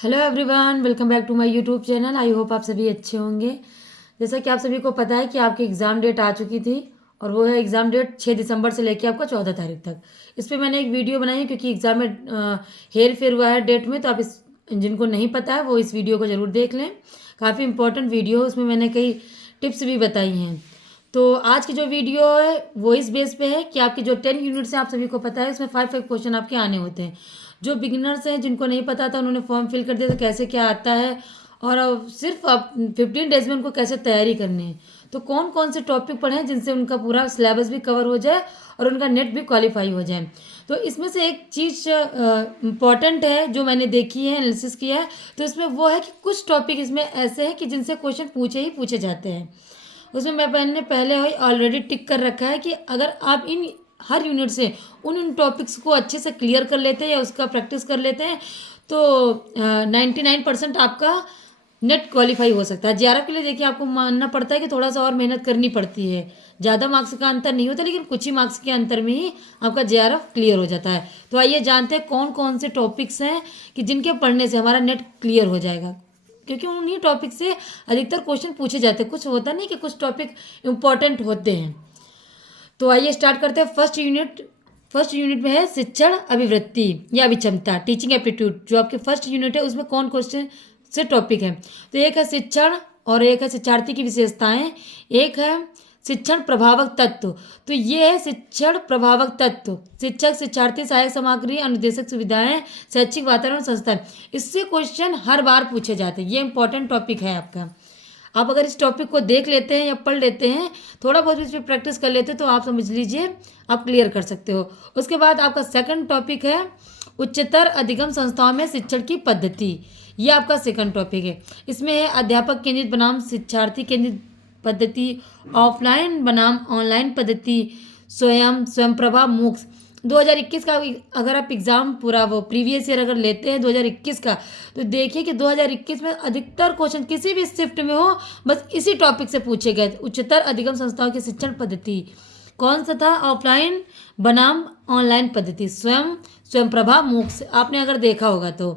Hello everyone, welcome back to my YouTube channel. I hope आप सभी अच्छे होंगे। जैसा कि आप सभी को पता है कि आपकी एग्ज़ाम डेट आ चुकी थी और वो है एग्ज़ाम डेट 6 दिसंबर से लेके आपका 14 तारीख तक। इस पे मैंने एक वीडियो बनाई है क्योंकि एग्ज़ाम में हेर फेर हुआ है डेट में, तो आप इस जिनको नहीं पता है वो इस वीडियो को ज़रूर देख लें। काफ़ी इंपॉर्टेंट वीडियो है, उसमें मैंने कई टिप्स भी बताई हैं। तो आज की जो वीडियो है वो इस बेस पे है कि आपके जो 10 यूनिट्स हैं, आप सभी को पता है उसमें 5 क्वेश्चन आपके आने होते हैं। जो बिगिनर्स हैं, जिनको नहीं पता था, उन्होंने फॉर्म फिल कर दिया तो कैसे क्या आता है, और अब सिर्फ अब 15 डेज में उनको कैसे तैयारी करनी है, तो कौन कौन से टॉपिक पढ़ें जिनसे उनका पूरा सिलेबस भी कवर हो जाए और उनका नेट भी क्वालिफाई हो जाए। तो इसमें से एक चीज़ इम्पॉर्टेंट है जो मैंने देखी है, एनालिसिस किया है, तो इसमें वो है कि कुछ टॉपिक इसमें ऐसे हैं कि जिनसे क्वेश्चन पूछे ही पूछे जाते हैं। उसमें मैंने पहले ही ऑलरेडी टिक कर रखा है कि अगर आप इन हर यूनिट से उन टॉपिक्स को अच्छे से क्लियर कर लेते हैं या उसका प्रैक्टिस कर लेते हैं तो 99% आपका नेट क्वालिफाई हो सकता है। जेआरएफ के लिए देखिए आपको मानना पड़ता है कि थोड़ा सा और मेहनत करनी पड़ती है। ज़्यादा मार्क्स का अंतर नहीं होता, लेकिन कुछ ही मार्क्स के अंतर में ही आपका जेआरएफ क्लियर हो जाता है। तो आइए जानते हैं कौन कौन से टॉपिक्स हैं कि जिनके पढ़ने से हमारा नेट क्लियर हो जाएगा, क्योंकि उन्हीं टॉपिक से अधिकतर क्वेश्चन पूछे जाते हैं। कुछ होता नहीं कि कुछ टॉपिक इम्पॉर्टेंट होते हैं। तो आइए स्टार्ट करते हैं। फर्स्ट यूनिट में है शिक्षण अभिवृत्ति या अभिक्षमता, टीचिंग एप्टीट्यूड। जो आपके फर्स्ट यूनिट है उसमें कौन क्वेश्चन से टॉपिक है, तो एक है शिक्षण और एक है शिक्षार्थी की विशेषताएं, एक है शिक्षण प्रभावक तत्व। तो ये है शिक्षण प्रभावक तत्व, शिक्षक, शिक्षार्थी, सहायक सामग्री, अनुदेशक सुविधाएं, शैक्षिक वातावरण, संस्थाएं। इससे क्वेश्चन हर बार पूछे जाते हैं। ये इंपॉर्टेंट टॉपिक है आपका। आप अगर इस टॉपिक को देख लेते हैं या पढ़ लेते हैं, थोड़ा बहुत इस पर प्रैक्टिस कर लेते हैं, तो आप समझ लीजिए आप क्लियर कर सकते हो। उसके बाद आपका सेकंड टॉपिक है उच्चतर अधिगम संस्थाओं में शिक्षण की पद्धति। ये आपका सेकंड टॉपिक है। इसमें है अध्यापक केंद्रित बनाम शिक्षार्थी केंद्रित पद्धति, ऑफलाइन बनाम ऑनलाइन पद्धति, स्वयं प्रभा मूक्स। 2021 का अगर आप एग्ज़ाम पूरा वो प्रीवियस ईयर अगर लेते हैं 2021 का, तो देखिए कि 2021 में अधिकतर क्वेश्चन किसी भी शिफ्ट में हो बस इसी टॉपिक से पूछे गए। उच्चतर अधिगम संस्थाओं की शिक्षण पद्धति कौन सा था? ऑफलाइन बनाम ऑनलाइन पद्धति, स्वयं प्रभा मूक्स, आपने अगर देखा होगा तो।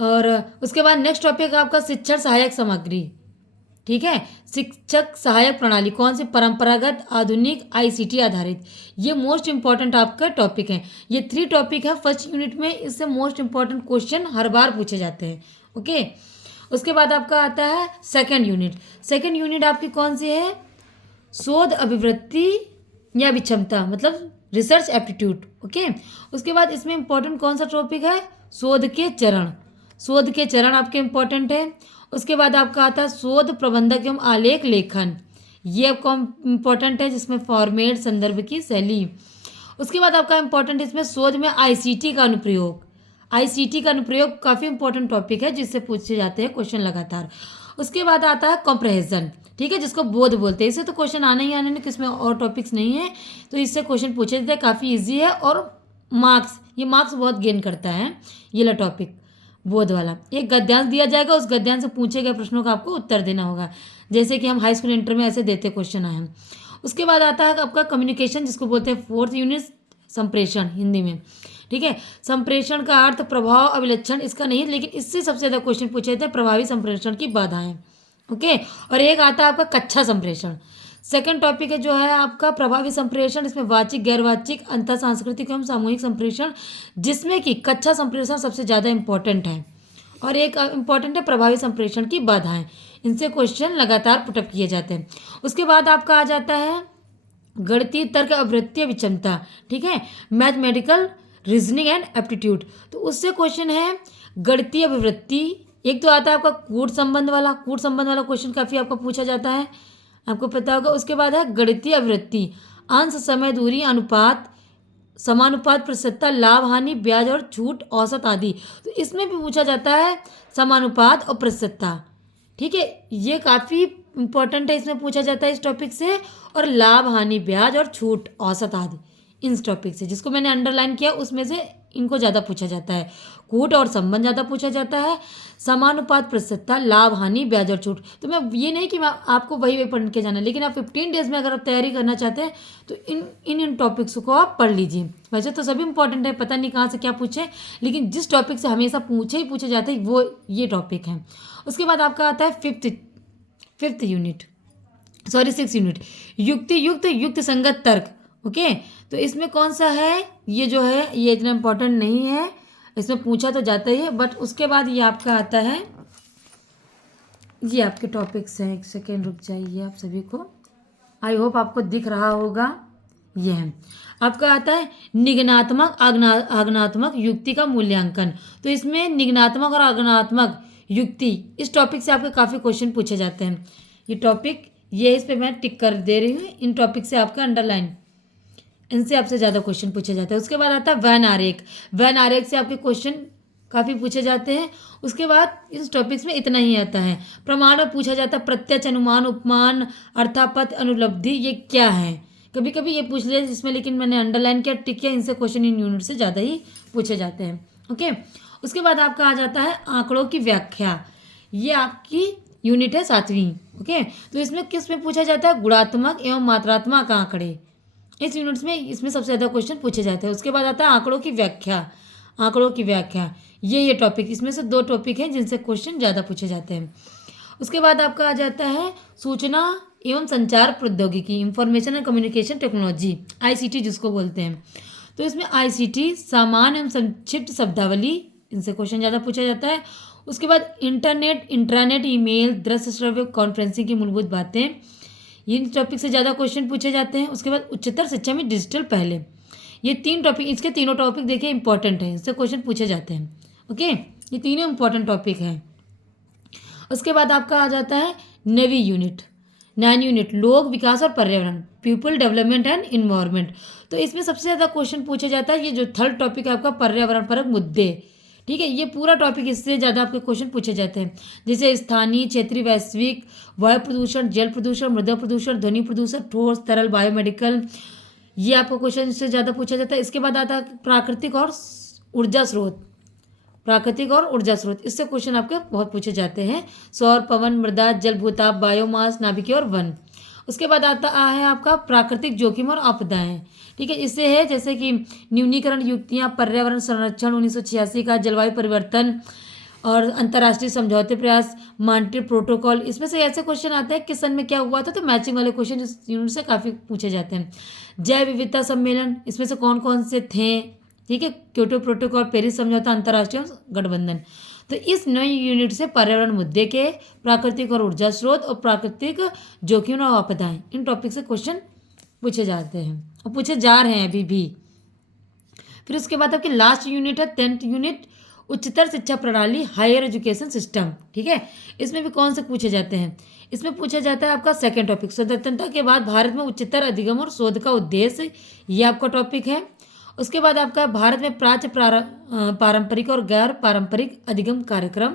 और उसके बाद नेक्स्ट टॉपिक आपका शिक्षण सहायक सामग्री। ठीक है, शिक्षक सहायक प्रणाली कौन सी? परंपरागत, आधुनिक, आईसीटी आधारित। ये मोस्ट इंपॉर्टेंट आपका टॉपिक है। ये 3 टॉपिक है फर्स्ट यूनिट में। इससे मोस्ट इंपॉर्टेंट क्वेश्चन हर बार पूछे जाते हैं। ओके, उसके बाद आपका आता है सेकंड यूनिट। सेकंड यूनिट आपकी कौन सी है? शोध अभिवृत्ति या विक्षमता, मतलब रिसर्च एप्टीट्यूड। ओके, उसके बाद इसमें इंपॉर्टेंट कौन सा टॉपिक है? शोध के चरण। शोध के चरण आपके इंपॉर्टेंट है। उसके बाद आपका आता है शोध प्रबंधक एवं आलेख लेखन। ये आपका इंपॉर्टेंट है, जिसमें फॉर्मेट, संदर्भ की शैली। उसके बाद आपका इंपॉर्टेंट इसमें शोध में आईसीटी का अनुप्रयोग। आईसीटी का अनुप्रयोग काफ़ी इंपॉर्टेंट टॉपिक है, जिससे पूछे जाते हैं क्वेश्चन लगातार। उसके बाद आता है कॉम्प्रहेंशन, ठीक है, जिसको बोध बोलते हैं। इससे तो क्वेश्चन आने ही आने में, किसमें और टॉपिक्स नहीं है, तो इससे क्वेश्चन पूछे जाते हैं। काफ़ी ईजी है और मार्क्स बहुत गेन करता है ये ला टॉपिक, बोध वाला। एक गद्यांश दिया जाएगा, उस गद्यांश से पूछे गए प्रश्नों का आपको उत्तर देना होगा, जैसे कि हम हाई स्कूल इंटर में ऐसे देते क्वेश्चन आए हैं। उसके बाद आता है आपका कम्युनिकेशन, जिसको बोलते हैं फोर्थ यूनिट, संप्रेषण हिंदी में। ठीक है, संप्रेषण का अर्थ प्रभाव, अभिलक्षण इसका नहीं, लेकिन इससे सबसे ज़्यादा क्वेश्चन पूछे जाते हैं प्रभावी संप्रेषण की बाधाएं। ओके, और एक आता है आपका कक्षा संप्रेषण। सेकंड टॉपिक है जो है आपका प्रभावी संप्रेषण। इसमें वाचिक, गैर वाचिक, अंतर सांस्कृतिक एवं सामूहिक संप्रेषण, जिसमें कि कक्षा संप्रेषण सबसे ज़्यादा इंपॉर्टेंट है। और एक इंपॉर्टेंट है प्रभावी संप्रेषण की बाधाएं। इनसे क्वेश्चन लगातार पुटअप किए जाते हैं। उसके बाद आपका आ जाता है गणितीय तर्क अभिवृत्ति विषमता। ठीक है, मैथमेटिकल रीजनिंग एंड एप्टीट्यूड। तो उससे क्वेश्चन है गणितीय अभिवृत्ति। एक तो आता है आपका कूट संबंध वाला क्वेश्चन काफ़ी आपका पूछा जाता है, आपको पता होगा। उसके बाद है गणितीय अभिवृत्ति, अंश, समय, दूरी, अनुपात, समानुपात, प्रतिशतता, लाभ, हानि, ब्याज और छूट, औसत आदि। तो इसमें भी पूछा जाता है समानुपात और प्रतिशतता। ठीक है, ये काफ़ी इंपॉर्टेंट है, इसमें पूछा जाता है इस टॉपिक से। और लाभ, हानि, ब्याज और छूट, औसत आदि, इन टॉपिक से, जिसको मैंने अंडरलाइन किया उसमें से इनको ज़्यादा पूछा जाता है। कूट और संबंध ज़्यादा पूछा जाता है। समानुपात, प्रतिशतता, लाभ हानि, ब्याज और छूट। तो मैं ये नहीं कि मैं आपको वही पढ़ के जाना, लेकिन आप 15 डेज में अगर आप तैयारी करना चाहते हैं तो इन टॉपिक्स को आप पढ़ लीजिए। वैसे तो सभी इंपॉर्टेंट है, पता नहीं कहाँ से क्या पूछे, लेकिन जिस टॉपिक से हमेशा पूछे जाते हैं वो ये टॉपिक है। उसके बाद आपका आता है सिक्स यूनिट, युक्ति युक्त युक्त संगत तर्क। ओके, तो इसमें कौन सा है, ये जो है ये इतना इम्पोर्टेंट नहीं है, इसमें पूछा तो जाता ही है, बट उसके बाद ये आपका आता है, ये आपके टॉपिक्स हैं। एक सेकेंड रुक जाइए आप सभी को, आई होप आपको दिख रहा होगा। ये है आपका आता है निगनात्मक आगनात्मक युक्ति का मूल्यांकन। तो इसमें निगनात्मक और आगनात्मक युक्ति, इस टॉपिक से आपके काफ़ी क्वेश्चन पूछे जाते हैं। ये टॉपिक ये इस पे मैं टिक कर दे रही हूँ, इन टॉपिक से आपका अंडरलाइन, इनसे आपसे ज़्यादा क्वेश्चन पूछे जाते हैं। उसके बाद आता है वैन आरेख से आपके क्वेश्चन काफ़ी पूछे जाते हैं। उसके बाद इस टॉपिक्स में इतना ही आता है। प्रमाण में पूछा जाता है प्रत्यक्ष, अनुमान, उपमान, अर्थापत्ति, अनुपलब्धि, ये क्या है। कभी कभी ये पूछ लिया जिसमें, लेकिन मैंने अंडरलाइन किया, टिक किया, इनसे क्वेश्चन इन यूनिट से ज़्यादा ही पूछे जाते हैं। ओके, उसके बाद आपका आ जाता है आंकड़ों की व्याख्या। ये आपकी यूनिट है 7वीं। ओके, तो इसमें किस में पूछा जाता है, गुणात्मक एवं मात्रात्मक आंकड़े। इस यूनिट्स में इसमें सबसे ज़्यादा क्वेश्चन पूछे जाते हैं। उसके बाद आता है आंकड़ों की व्याख्या, ये टॉपिक, इसमें से 2 टॉपिक हैं जिनसे क्वेश्चन ज़्यादा पूछे जाते हैं। उसके बाद आपका आ जाता है सूचना एवं संचार प्रौद्योगिकी, information and communication technology, ICT जिसको बोलते हैं। तो इसमें ICT सामान्य एवं संक्षिप्त शब्दावली, इनसे क्वेश्चन ज़्यादा पूछा जाता है। उसके बाद इंटरनेट, इंट्रानेट, ईमेल, दृश्य श्रव्य कॉन्फ्रेंसिंग की मूलभूत बातें, इन टॉपिक से ज़्यादा क्वेश्चन पूछे जाते हैं। उसके बाद उच्चतर शिक्षा में डिजिटल पहले, ये 3 टॉपिक, इसके तीनों टॉपिक देखिए इंपॉर्टेंट हैं, इससे क्वेश्चन पूछे जाते हैं। ओके, ये तीनों इंपॉर्टेंट टॉपिक हैं। उसके बाद आपका आ जाता है 9वीं यूनिट, लोक विकास और पर्यावरण, पीपल डेवलपमेंट एंड इन्वायरमेंट। तो इसमें सबसे ज़्यादा क्वेश्चन पूछा जाता है, ये जो 3rd टॉपिक है आपका, पर्यावरण परक मुद्दे। ठीक है, ये पूरा टॉपिक, इससे ज़्यादा आपके क्वेश्चन पूछे जाते हैं, जैसे स्थानीय, क्षेत्रीय, वैश्विक, वायु प्रदूषण, जल प्रदूषण, मृदा प्रदूषण, ध्वनि प्रदूषण, ठोस तरल, बायोमेडिकल, ये आपका क्वेश्चन इससे ज़्यादा पूछा जाता है। इसके बाद आता है प्राकृतिक और ऊर्जा स्रोत, इससे क्वेश्चन आपके बहुत पूछे जाते हैं, सौर, पवन, मृदा, जल, भूताप, बायोमास, नाभिकीय और वन। उसके बाद आता है आपका प्राकृतिक जोखिम और आपदाएं। ठीक है, इससे है जैसे कि न्यूनीकरण युक्तियाँ, पर्यावरण संरक्षण 1986 का, जलवायु परिवर्तन और अंतर्राष्ट्रीय समझौते प्रयास, मॉन्ट्रियल प्रोटोकॉल। इसमें से ऐसे क्वेश्चन आते हैं किस सन में क्या हुआ था, तो मैचिंग वाले क्वेश्चन इस यूनिट से काफ़ी पूछे जाते हैं। जैव विविधता सम्मेलन, इसमें से कौन कौन से थे। ठीक है, क्योटो प्रोटोकॉल, पेरिस समझौता, अंतर्राष्ट्रीय गठबंधन। तो इस नई यूनिट से पर्यावरण मुद्दे के, प्राकृतिक और ऊर्जा स्रोत और प्राकृतिक जोखिम और आपदाएं, इन टॉपिक से क्वेश्चन पूछे जाते हैं और पूछे जा रहे हैं अभी भी। फिर उसके बाद आपकी लास्ट यूनिट है 10th यूनिट, उच्चतर शिक्षा प्रणाली, हायर एजुकेशन सिस्टम। ठीक है, इसमें भी कौन से पूछे जाते हैं, इसमें पूछा जाता है आपका 2nd टॉपिक, स्वतंत्रता के बाद भारत में उच्चतर अधिगम और शोध का उद्देश्य, ये आपका टॉपिक है। उसके बाद आपका भारत में प्राच्य पारंपरिक और गैर पारंपरिक अधिगम कार्यक्रम,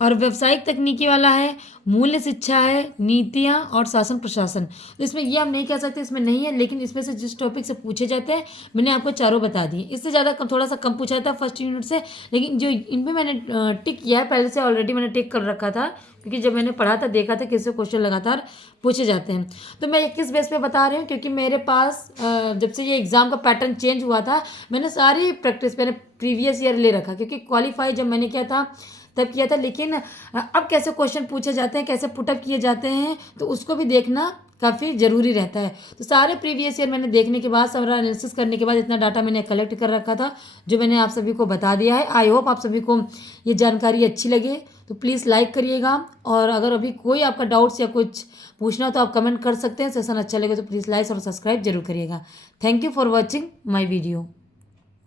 और व्यावसायिक तकनीकी वाला है, मूल्य शिक्षा है, नीतियाँ और शासन प्रशासन। तो इसमें ये हम नहीं कह सकते इसमें नहीं है, लेकिन इसमें से जिस टॉपिक से पूछे जाते हैं मैंने आपको चारों बता दिए। इससे ज़्यादा थोड़ा सा कम पूछा था 1st यूनिट से, लेकिन जो इनमें मैंने टिक किया है, पहले से ऑलरेडी मैंने टिक कर रखा था, क्योंकि जब मैंने पढ़ा था देखा था किससे क्वेश्चन लगातार पूछे जाते हैं। तो मैं किस बेस पे बता रही हूँ, क्योंकि मेरे पास जब से ये एग्ज़ाम का पैटर्न चेंज हुआ था, मैंने सारी प्रैक्टिस मैंने प्रीवियस ईयर ले रखा, क्योंकि क्वालिफाई जब मैंने किया था तब किया था, लेकिन अब कैसे क्वेश्चन पूछे जाते हैं, कैसे पुटअप किए जाते हैं, तो उसको भी देखना काफ़ी ज़रूरी रहता है। तो सारे प्रीवियस ईयर मैंने देखने के बाद, सारा एनालिसिस करने के बाद इतना डाटा मैंने कलेक्ट कर रखा था, जो मैंने आप सभी को बता दिया है। आई होप आप सभी को ये जानकारी अच्छी लगे, तो प्लीज़ लाइक करिएगा, और अगर अभी कोई आपका डाउट्स या कुछ पूछना हो तो आप कमेंट कर सकते हैं। सेशन अच्छा लगे तो प्लीज़ लाइक और सब्सक्राइब जरूर करिएगा। Thank you for watching my video.